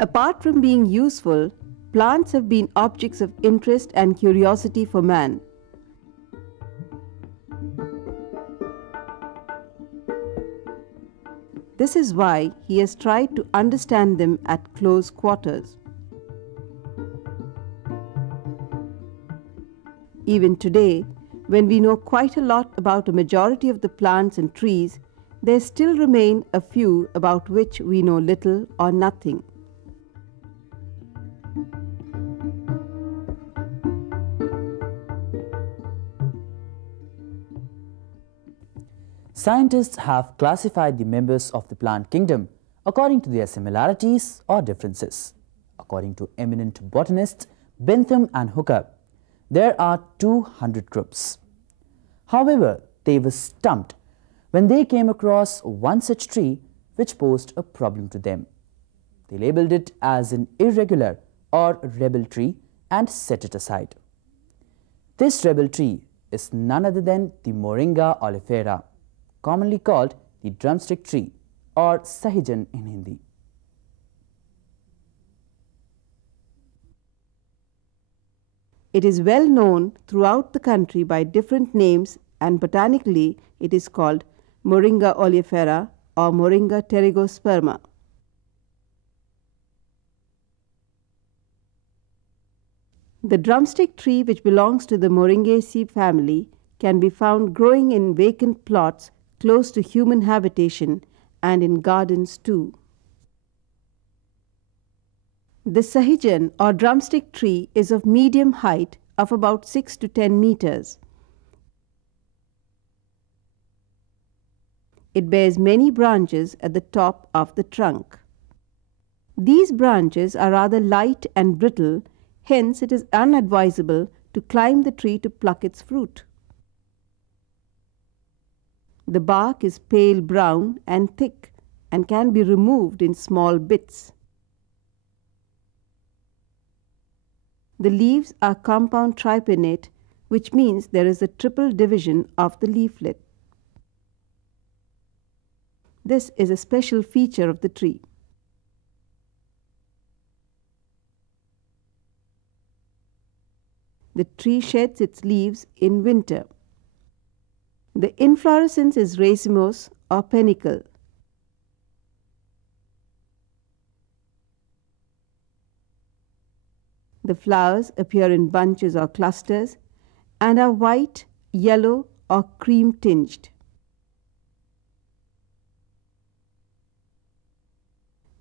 Apart from being useful, plants have been objects of interest and curiosity for man. This is why he has tried to understand them at close quarters. Even today, when we know quite a lot about a majority of the plants and trees, there still remain a few about which we know little or nothing. Scientists have classified the members of the plant kingdom according to their similarities or differences. According to eminent botanists Bentham and Hooker, there are 200 groups. However, they were stumped when they came across one such tree which posed a problem to them. They labeled it as an irregular or rebel tree and set it aside. This rebel tree is none other than the Moringa oleifera, commonly called the drumstick tree or sahijan in Hindi. It is well known throughout the country by different names, and botanically it is called Moringa oleifera or Moringa pterygosperma. The drumstick tree, which belongs to the Moringaceae family, can be found growing in vacant plots close to human habitation and in gardens too. The sahijan or drumstick tree is of medium height of about 6 to 10 meters. It bears many branches at the top of the trunk. These branches are rather light and brittle, hence it is unadvisable to climb the tree to pluck its fruit. The bark is pale brown and thick and can be removed in small bits. The leaves are compound tripinnate, which means there is a triple division of the leaflet. This is a special feature of the tree. The tree sheds its leaves in winter. The inflorescence is racemose or panicle. The flowers appear in bunches or clusters and are white, yellow or cream tinged.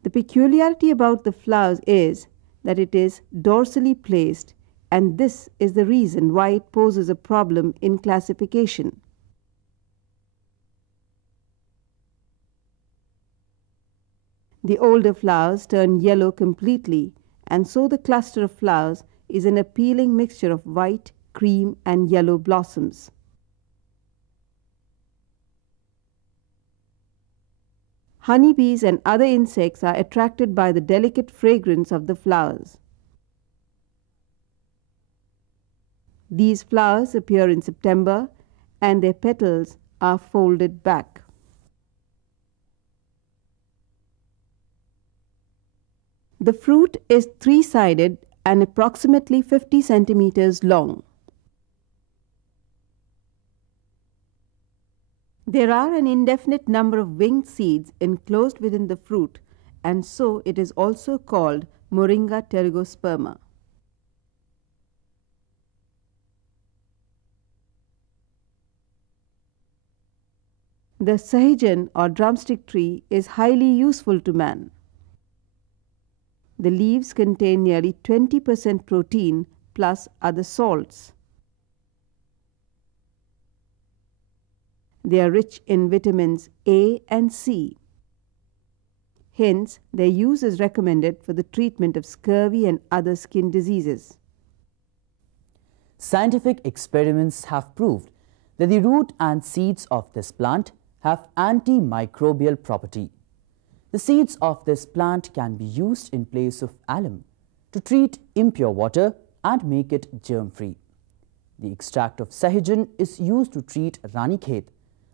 The peculiarity about the flowers is that it is dorsally placed, and this is the reason why it poses a problem in classification. The older flowers turn yellow completely, and so the cluster of flowers is an appealing mixture of white, cream and yellow blossoms. Honeybees and other insects are attracted by the delicate fragrance of the flowers. These flowers appear in September and their petals are folded back. The fruit is three-sided and approximately 50 centimeters long. There are an indefinite number of winged seeds enclosed within the fruit, and so it is also called Moringa pterygosperma. The sahijan or drumstick tree is highly useful to man. The leaves contain nearly 20% protein plus other salts. They are rich in vitamins A and C. Hence, their use is recommended for the treatment of scurvy and other skin diseases. Scientific experiments have proved that the root and seeds of this plant have antimicrobial property. The seeds of this plant can be used in place of alum to treat impure water and make it germ-free. The extract of sahijan is used to treat ranikhet,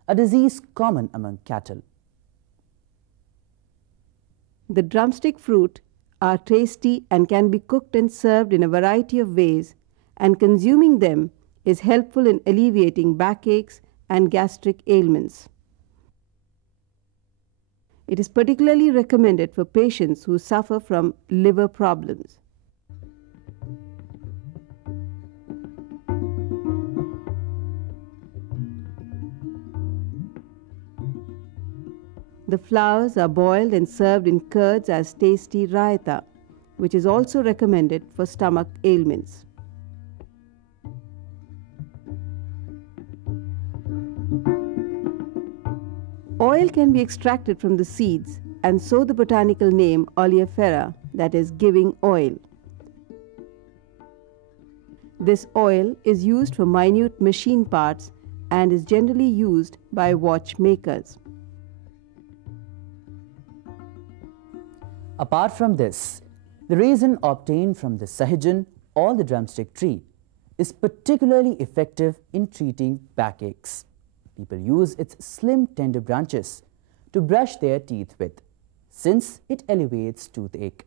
a disease common among cattle. The drumstick fruit, are tasty and can be cooked and served in a variety of ways, and consuming them is helpful in alleviating backaches and gastric ailments. It is particularly recommended for patients who suffer from liver problems. The flowers are boiled and served in curds as tasty raita, which is also recommended for stomach ailments. Oil can be extracted from the seeds, and so the botanical name oleifera, that is, giving oil. This oil is used for minute machine parts and is generally used by watchmakers. Apart from this, the resin obtained from the sahijan or the drumstick tree is particularly effective in treating backaches. People use its slim, tender branches to brush their teeth with, since it alleviates toothache.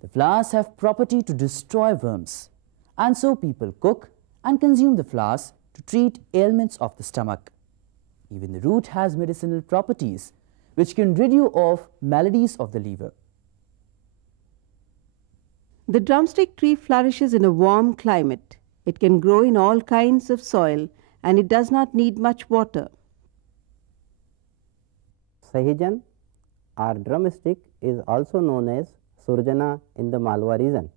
The flowers have property to destroy worms, and so people cook and consume the flowers to treat ailments of the stomach. Even the root has medicinal properties which can rid you of maladies of the liver. The drumstick tree flourishes in a warm climate. It can grow in all kinds of soil and it does not need much water. Sahijan or drumstick is also known as surjana in the Malwa region.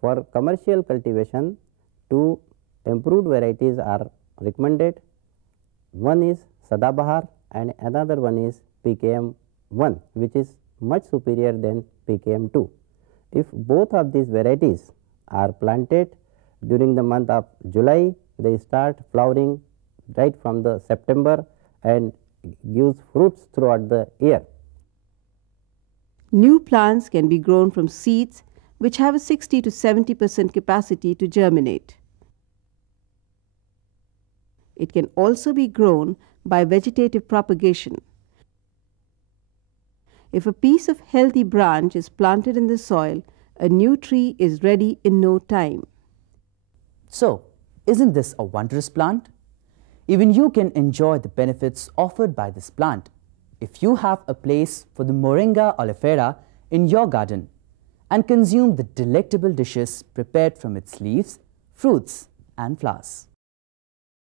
For commercial cultivation, two improved varieties are recommended. One is Sadabahar and another one is PKM1, which is much superior than PKM2. If both of these varieties are planted during the month of July, they start flowering right from the September and gives fruits throughout the year. New plants can be grown from seeds which have a 60 to 70% capacity to germinate. It can also be grown by vegetative propagation. If a piece of healthy branch is planted in the soil, a new tree is ready in no time. So, isn't this a wondrous plant? Even you can enjoy the benefits offered by this plant if you have a place for the Moringa oleifera in your garden and consume the delectable dishes prepared from its leaves, fruits and flowers.